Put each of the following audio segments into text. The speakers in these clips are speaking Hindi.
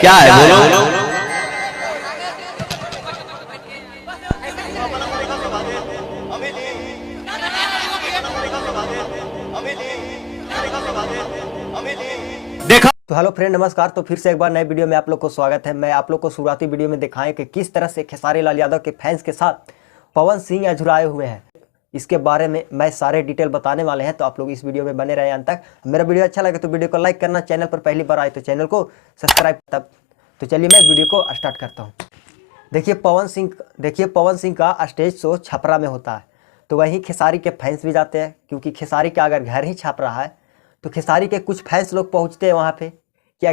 क्या है बोलो। देखा तो हेलो फ्रेंड, नमस्कार। तो फिर से एक बार नए वीडियो में आप लोग को स्वागत है। मैं आप लोग को शुरुआती वीडियो में दिखाएं कि किस तरह से खेसारी लाल यादव के फैंस के साथ पवन सिंह अझुराए हुए हैं। इसके बारे में मैं सारे डिटेल बताने वाले हैं, तो आप लोग इस वीडियो में बने रहे अंत तक। मेरा वीडियो अच्छा लगे तो वीडियो को लाइक करना, चैनल पर पहली बार आए तो चैनल को सब्सक्राइब। तब तो चलिए मैं वीडियो को स्टार्ट करता हूँ। देखिए पवन सिंह का स्टेज शो छपरा में होता है, तो वहीं खेसारी के फैंस भी जाते हैं, क्योंकि खेसारी का अगर घर ही छप रहा है तो खेसारी के कुछ फैंस लोग पहुंचते हैं वहां पे कि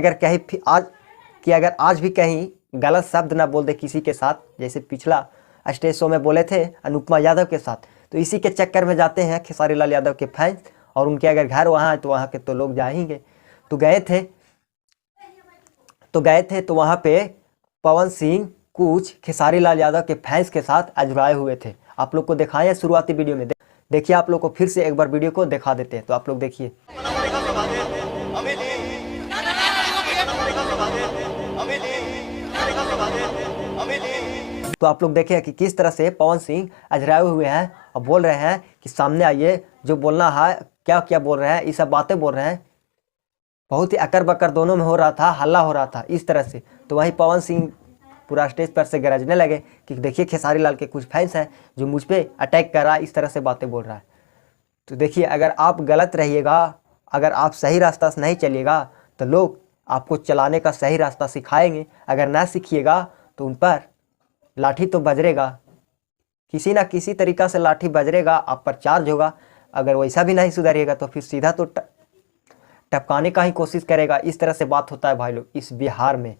अगर आज भी कहीं गलत शब्द ना बोल दे किसी के साथ, जैसे पिछला स्टेज शो में बोले थे अनुपमा यादव के साथ। तो इसी के चक्कर में जाते हैं खेसारी लाल यादव के फैंस, और उनके अगर घर वहाँ है तो वहाँ के तो लोग जाएंगे। तो गए थे तो वहाँ पे पवन सिंह कुछ खेसारी लाल यादव के फैंस के साथ अजराए हुए थे। आप लोग को दिखाए शुरुआती वीडियो में। देखिए, आप लोग को फिर से एक बार वीडियो को दिखा देते हैं, तो आप लोग देखिए। तो आप लोग देखिए कि किस तरह से पवन सिंह अजराए हुए हैं और बोल रहे हैं कि सामने आइए, जो बोलना है क्या क्या बोल रहे हैं, ये सब बातें बोल रहे हैं। बहुत ही अकर बकर दोनों में हो रहा था, हल्ला हो रहा था इस तरह से। तो वहीं पवन सिंह पूरा स्टेज पर से गरजने लगे कि देखिए खेसारी लाल के कुछ फैंस हैं जो मुझ पे अटैक कर रहा है, इस तरह से बातें बोल रहा है। तो देखिए, अगर आप गलत रहिएगा, अगर आप सही रास्ता से नहीं चलिएगा तो लोग आपको चलाने का सही रास्ता सिखाएंगे। अगर ना सीखिएगा तो उन पर लाठी तो बजरेगा, किसी ना किसी तरीका से लाठी बजरेगा, आप पर चार्ज होगा। अगर वैसा भी नहीं सुधरिएगा तो फिर सीधा तो टपकाने का ही कोशिश करेगा। इस तरह से बात होता है भाई लोग इस बिहार में।